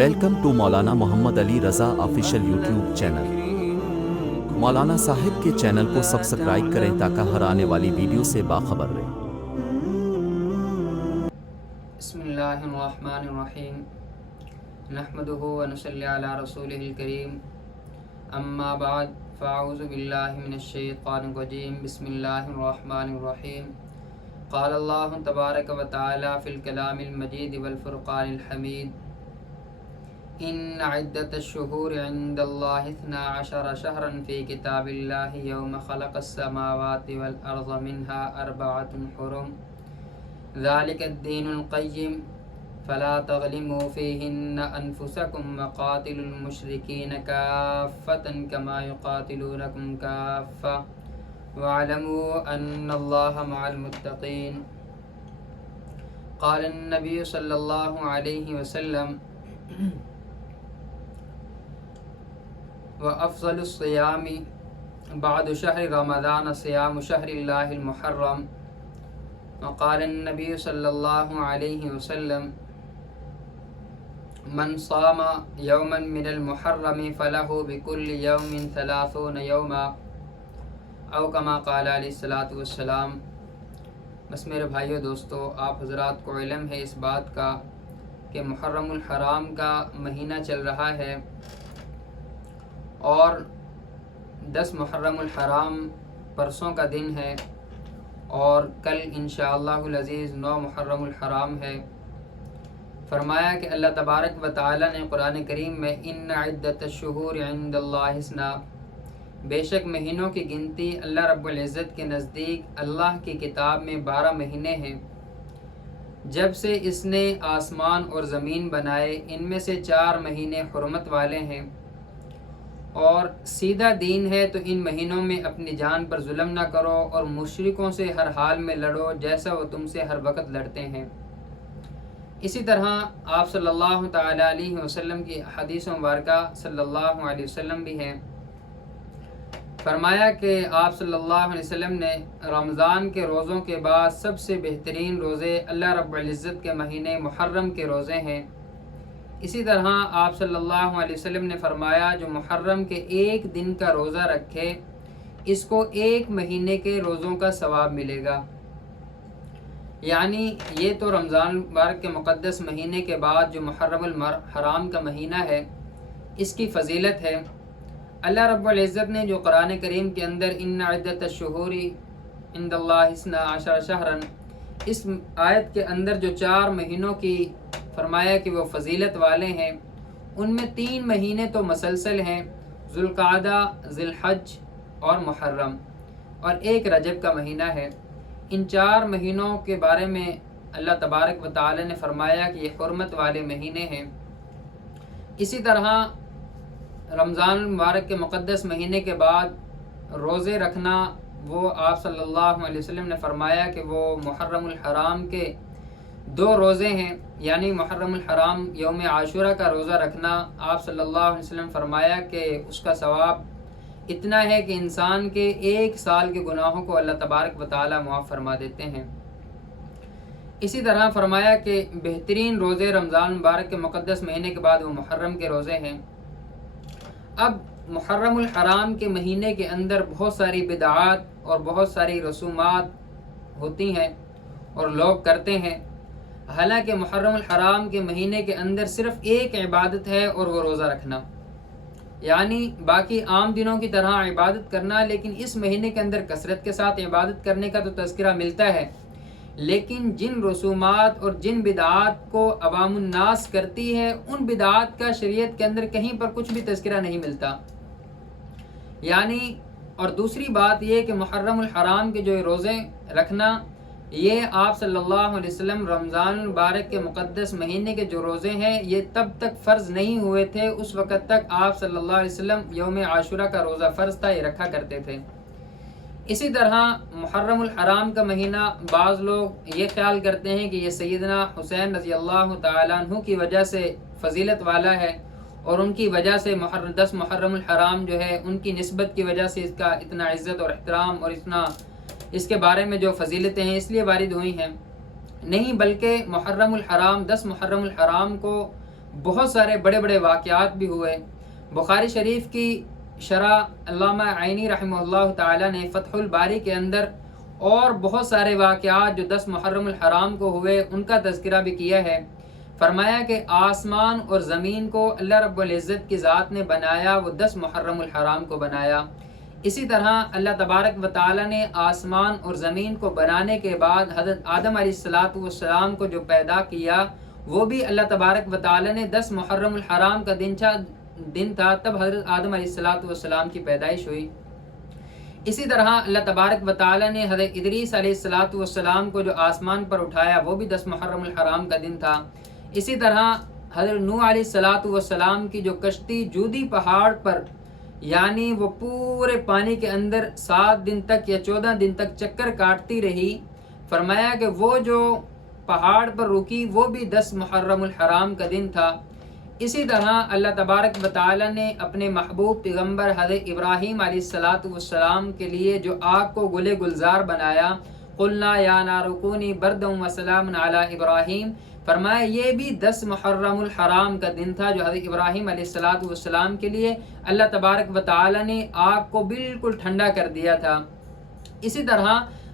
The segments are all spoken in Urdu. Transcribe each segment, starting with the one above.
Welcome to Maulana Muhammad Ali Raza official YouTube channel. مولانا صاحب کے چینل کو سبسکرائب کریں تاکہ ہر آنے والی ویڈیو سے باخبر رہیں۔ بسم اللہ الرحمن الرحیم نحمده ونصلی علی رسولہ الکریم اما بعد فاعوذ باللہ من الشیطان الرجیم بسم اللہ الرحمن الرحیم قال اللہ تبارک و تعالی فی الکلام المجید والفرقان الحمید ان عدت الشہور عند اللہ 12 شہرا فی کتاب اللہ یوم خلق السماوات والارض منها 4 حرم ذلك الدین القیم فلا تظلموا فیہن انفسکم وقاتلوا المشرکین کافۃ کما یقاتلونکم کافۃ واعلموا ان اللہ مع المتقین۔ قال النبی صلی اللہ علیہ وسلم وافضل الصیام بعد شہر رمضان صیام شہر اللہ المحرم۔ وقال النبی صلی اللہ علیہ وسلم من صام یوما من المحرم فلہ بکل یوم 30 یوما او کما قال علیہ الصلوۃ والسلام۔ بس میرے بھائیو دوستو، آپ حضرات کو علم ہے اس بات کا کہ محرم الحرام کا مہینہ چل رہا ہے اور 10 محرم الحرام پرسوں کا دن ہے اور کل انشاءاللہ العزیز 9 محرم الحرام ہے۔ فرمایا کہ اللہ تبارک و تعالی نے قرآن کریم میں ان عدت الشہور عند اللہ 12، بے شک مہینوں کی گنتی اللہ رب العزت کے نزدیک اللہ کی کتاب میں 12 مہینے ہیں۔ جب سے اس نے آسمان اور زمین بنائے ان میں سے 4 مہینے حرمت والے ہیں اور سیدھا دین ہے، تو ان مہینوں میں اپنی جان پر ظلم نہ کرو اور مشرکوں سے ہر حال میں لڑو جیسا وہ تم سے ہر وقت لڑتے ہیں۔ اسی طرح آپ صلی اللہ تعالی علیہ وسلم کی حدیث مبارکہ صلی اللہ علیہ وسلم بھی ہیں۔ فرمایا کہ آپ صلی اللہ علیہ وسلم نے رمضان کے روزوں کے بعد سب سے بہترین روزے اللہ رب العزت کے مہینے محرم کے روزے ہیں۔ اسی طرح آپ صلی اللہ علیہ وسلم نے فرمایا جو محرم کے ایک دن کا روزہ رکھے اس کو 1 مہینے کے روزوں کا ثواب ملے گا۔ یعنی یہ تو رمضان مبارک کے مقدس مہینے کے بعد جو محرم الحرام کا مہینہ ہے اس کی فضیلت ہے۔ اللہ رب العزت نے جو قرآن کریم کے اندر ان عدت الشہور عند اللہ 12 شہرا، اس آیت کے اندر جو 4 مہینوں کی فرمایا کہ وہ فضیلت والے ہیں، ان میں 3 مہینے تو مسلسل ہیں، ذوالقعدہ، ذی الحج اور محرم، اور 1 رجب کا مہینہ ہے۔ ان 4 مہینوں کے بارے میں اللہ تبارک و تعالی نے فرمایا کہ یہ حرمت والے مہینے ہیں۔ اسی طرح رمضان مبارک کے مقدس مہینے کے بعد روزے رکھنا، وہ آپ صلی اللہ علیہ وسلم نے فرمایا کہ وہ محرم الحرام کے 2 روزے ہیں، یعنی محرم الحرام یوم عاشورہ کا روزہ رکھنا، آپ صلی اللہ علیہ وسلم فرمایا کہ اس کا ثواب اتنا ہے کہ انسان کے 1 سال کے گناہوں کو اللہ تبارک و تعالی معاف فرما دیتے ہیں۔ اسی طرح فرمایا کہ بہترین روزے رمضان مبارک کے مقدس مہینے کے بعد وہ محرم کے روزے ہیں۔ اب محرم الحرام کے مہینے کے اندر بہت ساری بدعات اور بہت ساری رسومات ہوتی ہیں اور لوگ کرتے ہیں، حالانکہ محرم الحرام کے مہینے کے اندر صرف ایک عبادت ہے اور وہ روزہ رکھنا، یعنی باقی عام دنوں کی طرح عبادت کرنا، لیکن اس مہینے کے اندر کثرت کے ساتھ عبادت کرنے کا تو تذکرہ ملتا ہے، لیکن جن رسومات اور جن بدعات کو عوام الناس کرتی ہے ان بدعات کا شریعت کے اندر کہیں پر کچھ بھی تذکرہ نہیں ملتا۔ یعنی اور دوسری بات یہ کہ محرم الحرام کے جو روزے رکھنا، یہ آپ صلی اللہ علیہ وسلم رمضان المبارک کے مقدس مہینے کے جو روزے ہیں یہ تب تک فرض نہیں ہوئے تھے، اس وقت تک آپ صلی اللہ علیہ وسلم یوم عاشورہ کا روزہ فرض تھا، یہ رکھا کرتے تھے۔ اسی طرح محرم الحرام کا مہینہ بعض لوگ یہ خیال کرتے ہیں کہ یہ سیدنا حسین رضی اللہ تعالیٰ عنہ کی وجہ سے فضیلت والا ہے اور ان کی وجہ سے 10 محرم الحرام جو ہے ان کی نسبت کی وجہ سے اس کا اتنا عزت اور احترام اور اتنا اس کے بارے میں جو فضیلتیں ہیں اس لیے وارد ہوئی ہیں۔ نہیں، بلکہ محرم الحرام 10 محرم الحرام کو بہت سارے بڑے بڑے واقعات بھی ہوئے۔ بخاری شریف کی شرح علامہ عینی رحمہ اللہ تعالی نے فتح الباری کے اندر اور بہت سارے واقعات جو 10 محرم الحرام کو ہوئے ان کا تذکرہ بھی کیا ہے۔ فرمایا کہ آسمان اور زمین کو اللہ رب العزت کی ذات نے بنایا، وہ 10 محرم الحرام کو بنایا۔ اسی طرح اللہ تبارک و تعالی نے آسمان اور زمین کو بنانے کے بعد حضرت آدم علیہ السلام کو جو پیدا کیا وہ بھی اللہ تبارک و تعالی نے 10 محرم الحرام کا دن تھا، تب حضرت آدم علیہ السلام کی پیدائش ہوئی۔ اسی طرح اللہ تبارک و تعالی نے حضرت ادریس علیہ السلام کو جو آسمان پر اٹھایا وہ بھی 10 محرم الحرام کا دن تھا۔ اسی طرح حضرت نوح علیہ السلام کی جو کشتی جودی پہاڑ پر، یعنی وہ پورے پانی کے اندر 7 دن تک یا 14 دن تک چکر کاٹتی رہی، فرمایا کہ وہ جو پہاڑ پر رکی وہ بھی 10 محرم الحرام کا دن تھا۔ اسی طرح اللہ تبارک و تعالی نے اپنے محبوب پیغمبر حضرت ابراہیم علیہ السلام کے لیے جو آگ کو گلے گلزار بنایا، قلنا یا نار کونی بردا وسلام علی ابراہیم، فرمایا یہ بھی 10 محرم الحرام کا دن تھا جو حضرت ابراہیم علیہ السلام کے لیے اللہ تبارک و تعالی نے آگ کو بالکل ٹھنڈا کر دیا تھا۔ اسی طرح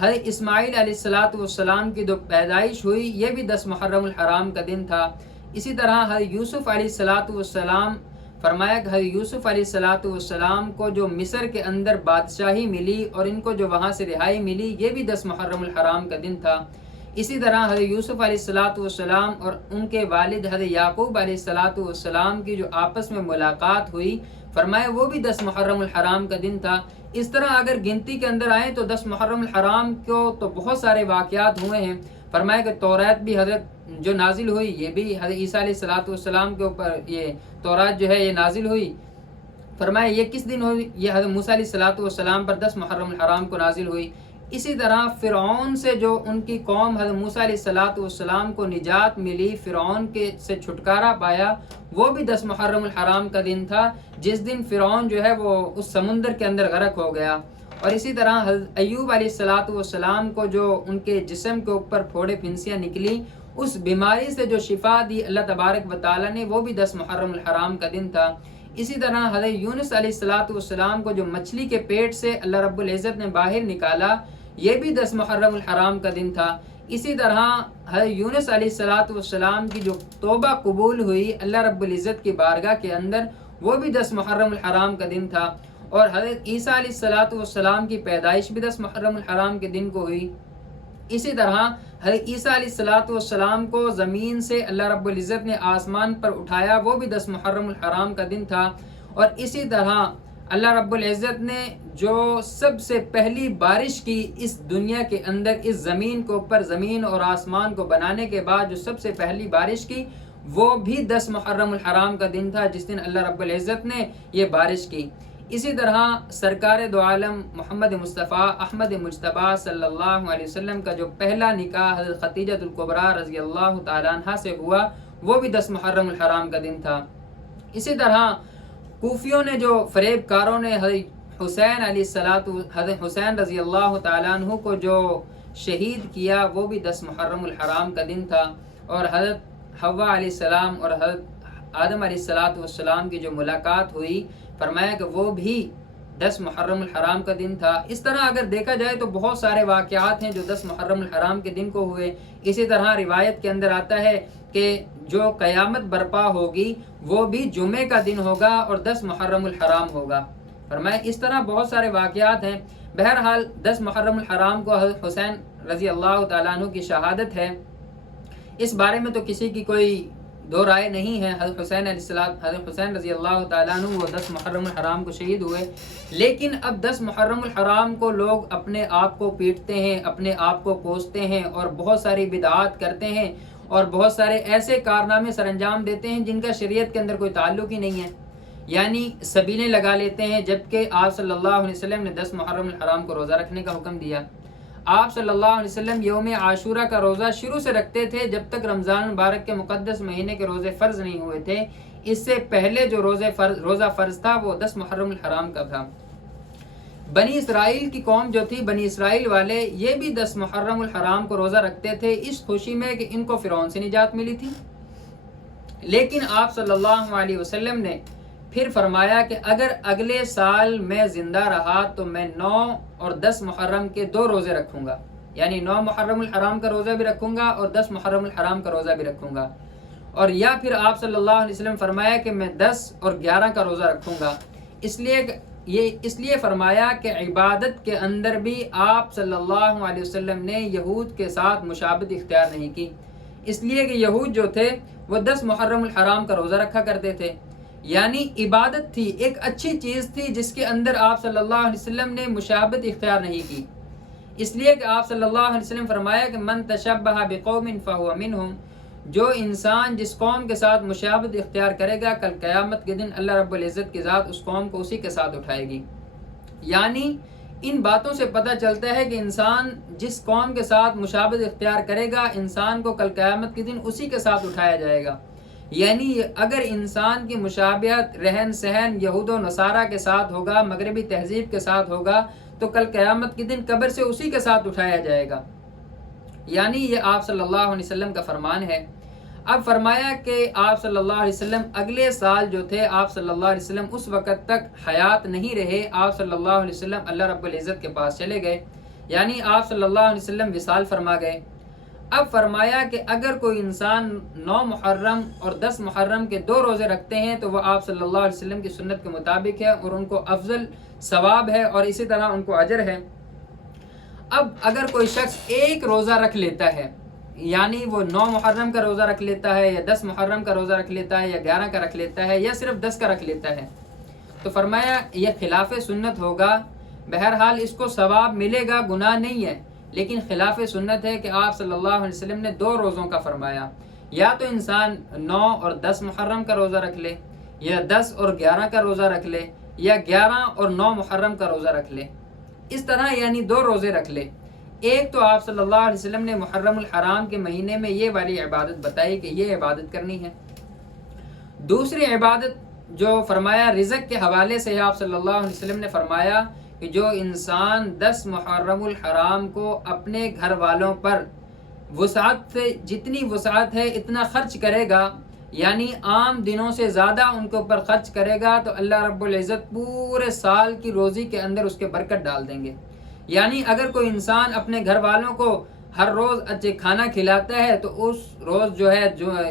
حضرت اسماعیل علیہ السلام کی جو پیدائش ہوئی یہ بھی 10 محرم الحرام کا دن تھا۔ اسی طرح حضرت یوسف علیہ السلام، فرمایا کہ حضرت یوسف علیہ السلام کو جو مصر کے اندر بادشاہی ملی اور ان کو جو وہاں سے رہائی ملی یہ بھی 10 محرم الحرام کا دن تھا۔ اسی طرح حضرت یوسف علیہ السلام اور ان کے والد حضرت یعقوب علیہ السلام کی جو آپس میں ملاقات ہوئی، فرمایا وہ بھی 10 محرم الحرام کا دن تھا۔ اس طرح اگر گنتی کے اندر آئیں تو 10 محرم الحرام کو تو بہت سارے واقعات ہوئے ہیں۔ فرمایا کہ تورات بھی حضرت جو نازل ہوئی یہ بھی حضرت عیسیٰ علیہ السلام کے اوپر یہ تورات جو ہے یہ نازل ہوئی۔ فرمایا یہ کس دن ہوئی؟ یہ حضرت موسیٰ علیہ السلام پر 10 محرم الحرام کو نازل ہوئی۔ اسی طرح فرعون سے جو ان کی قوم حضرت موسیٰ علیہ السلام کو نجات ملی، فرعون کے سے چھٹکارا پایا، وہ بھی 10 محرم الحرام کا دن تھا، جس دن فرعون جو ہے وہ اس سمندر کے اندر غرق ہو گیا۔ اور اسی طرح حضرت ایوب علیہ السلام کو جو ان کے جسم کے اوپر پھوڑے پھنسیاں نکلی، اس بیماری سے جو شفا دی اللہ تبارک و تعالی نے، وہ بھی 10 محرم الحرام کا دن تھا۔ اسی طرح حضرت یونس علیہ السلام کو جو مچھلی کے پیٹ سے اللہ رب العزت نے باہر نکالا، یہ بھی 10 محرم الحرام کا دن تھا۔ اسی طرح حضرت یونس علیہ السلام کی جو توبہ قبول ہوئی اللہ رب العزت کی بارگاہ کے اندر، وہ بھی 10 محرم الحرام کا دن تھا۔ اور حضرت عیسیٰ علیہ السلام کی پیدائش بھی 10 محرم الحرام کے دن کو ہوئی۔ اسی طرح حضرت عیسیٰ علیہ السلام کو زمین سے اللہ رب العزت نے آسمان پر اٹھایا، وہ بھی 10 محرم الحرام کا دن تھا۔ اور اسی طرح اللہ رب العزت نے جو سب سے پہلی بارش کی اس دنیا کے اندر، اس زمین کے اوپر، زمین اور آسمان کو بنانے کے بعد جو سب سے پہلی بارش کی، وہ بھی 10 محرم الحرام کا دن تھا، جس دن اللہ رب العزت نے یہ بارش کی۔ اسی طرح سرکار دو عالم محمد مصطفیٰ احمد مجتبیٰ صلی اللہ علیہ وسلم کا جو پہلا نکاح حضرت خدیجۃ الکبریٰ رضی اللہ تعالیٰ عنہا سے ہوا، وہ بھی 10 محرم الحرام کا دن تھا۔ اسی طرح کوفیوں نے جو فریب کاروں نے حضرت حسین رضی اللہ تعالیٰ عنہ کو جو شہید کیا، وہ بھی 10 محرم الحرام کا دن تھا۔ اور حضرت حوا علیہ السلام اور حضرت آدم علیہ السلام کی جو ملاقات ہوئی، فرمایا کہ وہ بھی 10 محرم الحرام کا دن تھا۔ اس طرح اگر دیکھا جائے تو بہت سارے واقعات ہیں جو 10 محرم الحرام کے دن کو ہوئے۔ اسی طرح روایت کے اندر آتا ہے کہ جو قیامت برپا ہوگی وہ بھی جمعے کا دن ہوگا اور 10 محرم الحرام ہوگا۔ فرمایا اس طرح بہت سارے واقعات ہیں۔ بہرحال 10 محرم الحرام کو حضرت حسین رضی اللہ تعالیٰ عنہ کی شہادت ہے، اس بارے میں تو کسی کی کوئی دو رائے نہیں ہے۔ حضرت حسین رضی اللہ تعالیٰ عنہ وہ 10 محرم الحرام کو شہید ہوئے، لیکن اب 10 محرم الحرام کو لوگ اپنے آپ کو پیٹتے ہیں، اپنے آپ کو کوستے ہیں اور بہت ساری بدعات کرتے ہیں اور بہت سارے ایسے کارنامے سر انجام دیتے ہیں جن کا شریعت کے اندر کوئی تعلق ہی نہیں ہے، یعنی سبیلیں لگا لیتے ہیں، جبکہ آپ صلی اللہ علیہ وسلم نے 10 محرم الحرام کو روزہ رکھنے کا حکم دیا۔ آپ صلی اللہ علیہ وسلم یوم عاشورہ کا روزہ شروع سے رکھتے تھے جب تک رمضان مبارک کے مقدس مہینے کے روزے فرض نہیں ہوئے تھے۔ اس سے پہلے جو روزہ فرض تھا وہ 10 محرم الحرام کا تھا۔ بنی اسرائیل کی قوم جو تھی، بنی اسرائیل والے، یہ بھی 10 محرم الحرام کو روزہ رکھتے تھے، اس خوشی میں کہ ان کو فرعون سے نجات ملی تھی۔ لیکن آپ صلی اللہ علیہ وسلم نے پھر فرمایا کہ اگر اگلے سال میں زندہ رہا تو میں 9 اور 10 محرم کے 2 روزے رکھوں گا، یعنی 9 محرم الحرام کا روزہ بھی رکھوں گا اور 10 محرم الحرام کا روزہ بھی رکھوں گا۔ اور یا پھر آپ صلی اللہ علیہ وسلم فرمایا کہ میں 10 اور 11 کا روزہ رکھوں گا۔ اس لیے فرمایا کہ عبادت کے اندر بھی آپ صلی اللہ علیہ وسلم نے یہود کے ساتھ مشابہت اختیار نہیں کی، اس لیے کہ یہود جو تھے وہ 10 محرم الحرام کا روزہ رکھا کرتے تھے، یعنی عبادت تھی، ایک اچھی چیز تھی جس کے اندر آپ صلی اللہ علیہ وسلم نے مشابہت اختیار نہیں کی، اس لیے کہ آپ صلی اللہ علیہ وسلم فرمایا کہ من تشبہ بقوم فہو منہم، جو انسان جس قوم کے ساتھ مشابہت اختیار کرے گا کل قیامت کے دن اللہ رب العزت کی ذات اس قوم کو اسی کے ساتھ اٹھائے گی۔ یعنی ان باتوں سے پتہ چلتا ہے کہ انسان جس قوم کے ساتھ مشابہت اختیار کرے گا انسان کو کل قیامت کے دن اسی کے ساتھ اٹھایا جائے گا۔ یعنی اگر انسان کی مشابہت رہن سہن یہود و نصارہ کے ساتھ ہوگا، مغربی تہذیب کے ساتھ ہوگا، تو کل قیامت کے دن قبر سے اسی کے ساتھ اٹھایا جائے گا۔ یعنی یہ آپ صلی اللہ علیہ وسلم کا فرمان ہے۔ اب فرمایا کہ آپ صلی اللہ علیہ وسلم اگلے سال جو تھے آپ صلی اللہ علیہ وسلم اس وقت تک حیات نہیں رہے، آپ صلی اللہ علیہ وسلم اللہ رب العزت کے پاس چلے گئے، یعنی آپ صلی اللہ علیہ وسلم وصال فرما گئے۔ اب فرمایا کہ اگر کوئی انسان 9 محرم اور 10 محرم کے 2 روزے رکھتے ہیں تو وہ آپ صلی اللہ علیہ وسلم کی سنت کے مطابق ہے اور ان کو افضل ثواب ہے اور اسی طرح ان کو اجر ہے۔ اب اگر کوئی شخص ایک روزہ رکھ لیتا ہے، یعنی وہ 9 محرم کا روزہ رکھ لیتا ہے یا 10 محرم کا روزہ رکھ لیتا ہے یا 11 کا رکھ لیتا ہے یا صرف 10 کا رکھ لیتا ہے، تو فرمایا یہ خلاف سنت ہوگا۔ بہرحال اس کو ثواب ملے گا، گناہ نہیں ہے، لیکن خلاف سنت ہے کہ آپ صلی اللہ علیہ وسلم نے 2 روزوں کا فرمایا، یا تو انسان 9 اور 10 محرم کا روزہ رکھ لے، یا 10 اور 11 کا روزہ رکھ لے، یا 11 اور 9 محرم کا روزہ رکھ لے، اس طرح یعنی 2 روزے رکھ لے۔ ایک تو آپ صلی اللہ علیہ وسلم نے محرم الحرام کے مہینے میں یہ والی عبادت بتائی کہ یہ عبادت کرنی ہے۔ دوسری عبادت جو فرمایا رزق کے حوالے سے آپ صلی اللہ علیہ وسلم نے فرمایا کہ جو انسان 10 محرم الحرام کو اپنے گھر والوں پر وسعت سے جتنی وسعت ہے اتنا خرچ کرے گا، یعنی عام دنوں سے زیادہ ان کے اوپر خرچ کرے گا، تو اللہ رب العزت پورے سال کی روزی کے اندر اس کے برکت ڈال دیں گے۔ یعنی اگر کوئی انسان اپنے گھر والوں کو ہر روز اچھے کھانا کھلاتا ہے تو اس روز جو ہے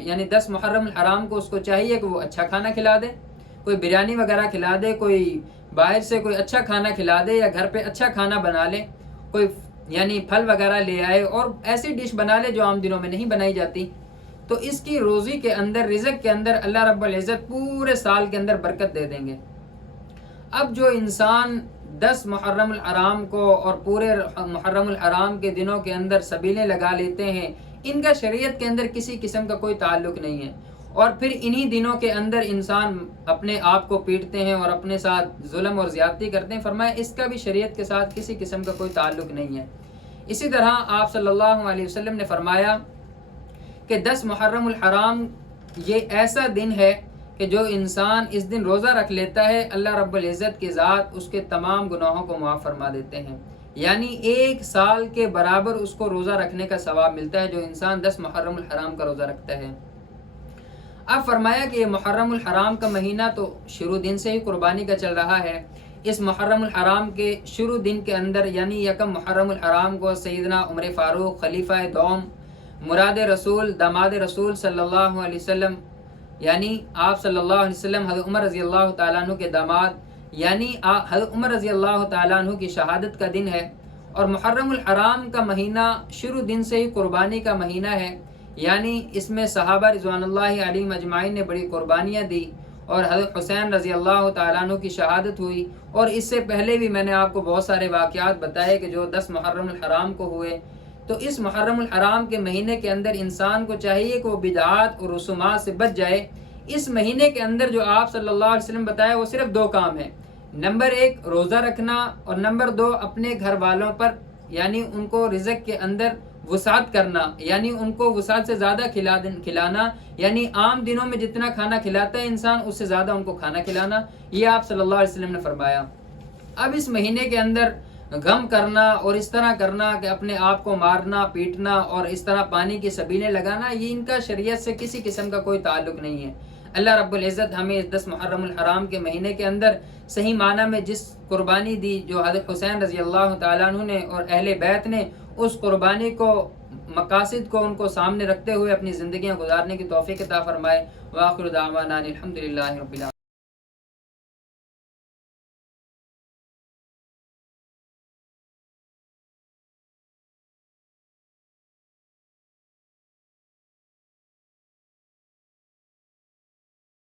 یعنی 10 محرم الحرام کو اس کو چاہیے کہ وہ اچھا کھانا کھلا دے، کوئی بریانی وغیرہ کھلا دے، کوئی باہر سے کوئی اچھا کھانا کھلا دے، یا گھر پہ اچھا کھانا بنا لے، کوئی یعنی پھل وغیرہ لے آئے اور ایسی ڈش بنا لے جو عام دنوں میں نہیں بنائی جاتی، تو اس کی روزی کے اندر رزق کے اندر اللہ رب العزت پورے سال کے اندر برکت دے دیں گے۔ اب جو انسان 10 محرم الحرام کو اور پورے محرم الحرام کے دنوں کے اندر سبیلیں لگا لیتے ہیں، ان کا شریعت کے اندر کسی قسم کا کوئی تعلق نہیں ہے، اور پھر انہی دنوں کے اندر انسان اپنے آپ کو پیٹتے ہیں اور اپنے ساتھ ظلم اور زیادتی کرتے ہیں، فرمایا اس کا بھی شریعت کے ساتھ کسی قسم کا کوئی تعلق نہیں ہے۔ اسی طرح آپ صلی اللہ علیہ وسلم نے فرمایا کہ 10 محرم الحرام یہ ایسا دن ہے کہ جو انسان اس دن روزہ رکھ لیتا ہے اللہ رب العزت کی ذات اس کے تمام گناہوں کو معاف فرما دیتے ہیں، یعنی 1 سال کے برابر اس کو روزہ رکھنے کا ثواب ملتا ہے جو انسان 10 محرم الحرام کا روزہ رکھتا ہے۔ اب فرمایا کہ یہ محرم الحرام کا مہینہ تو شروع دن سے ہی قربانی کا چل رہا ہے۔ اس محرم الحرام کے شروع دن کے اندر یعنی 1 محرم الحرام کو سیدنا عمر فاروق خلیفہ دوم مراد رسول داماد رسول صلی اللہ علیہ وسلم، یعنی آپ صلی اللہ علیہ وسلم حضرت عمر رضی اللہ تعالیٰ عنہ کے داماد، یعنی حضرت عمر رضی اللہ تعالیٰ عنہ کی شہادت کا دن ہے، اور محرم الحرام کا مہینہ شروع دن سے ہی قربانی کا مہینہ ہے، یعنی اس میں صحابہ رضوان اللہ علیہم اجمعین نے بڑی قربانیاں دی، اور حضرت حسین رضی اللہ تعالیٰ عنہ کی شہادت ہوئی، اور اس سے پہلے بھی میں نے آپ کو بہت سارے واقعات بتائے کہ جو 10 محرم الحرام کو ہوئے۔ تو اس محرم الحرام کے مہینے کے اندر انسان کو چاہیے کہ وہ بدعات اور رسومات سے بچ جائے۔ اس مہینے کے اندر جو آپ صلی اللہ علیہ وسلم بتایا وہ صرف 2 کام ہیں، نمبر 1 روزہ رکھنا، اور نمبر 2 اپنے گھر والوں پر یعنی ان کو رزق کے اندر وسعت کرنا، یعنی ان کو وسعت سے زیادہ کھلانا، یعنی عام دنوں میں جتنا کھانا کھلاتا ہے انسان اس سے زیادہ ان کو کھانا کھلانا، یہ آپ صلی اللہ علیہ وسلم نے فرمایا۔ اب اس مہینے کے اندر غم کرنا اور اس طرح کرنا کہ اپنے آپ کو مارنا پیٹنا اور اس طرح پانی کی سبیلیں لگانا، یہ ان کا شریعت سے کسی قسم کا کوئی تعلق نہیں ہے۔ اللہ رب العزت ہمیں 10 محرم الحرام کے مہینے کے اندر صحیح معنی میں جس قربانی دی جو حضرت حسین رضی اللہ تعالیٰ عنہ نے اور اہل بیت نے، اس قربانی کو مقاصد کو ان کو سامنے رکھتے ہوئے اپنی زندگیاں گزارنے کی توفیق عطا فرمائے۔ وآخر دعوانا الحمدللہ رب العالمین۔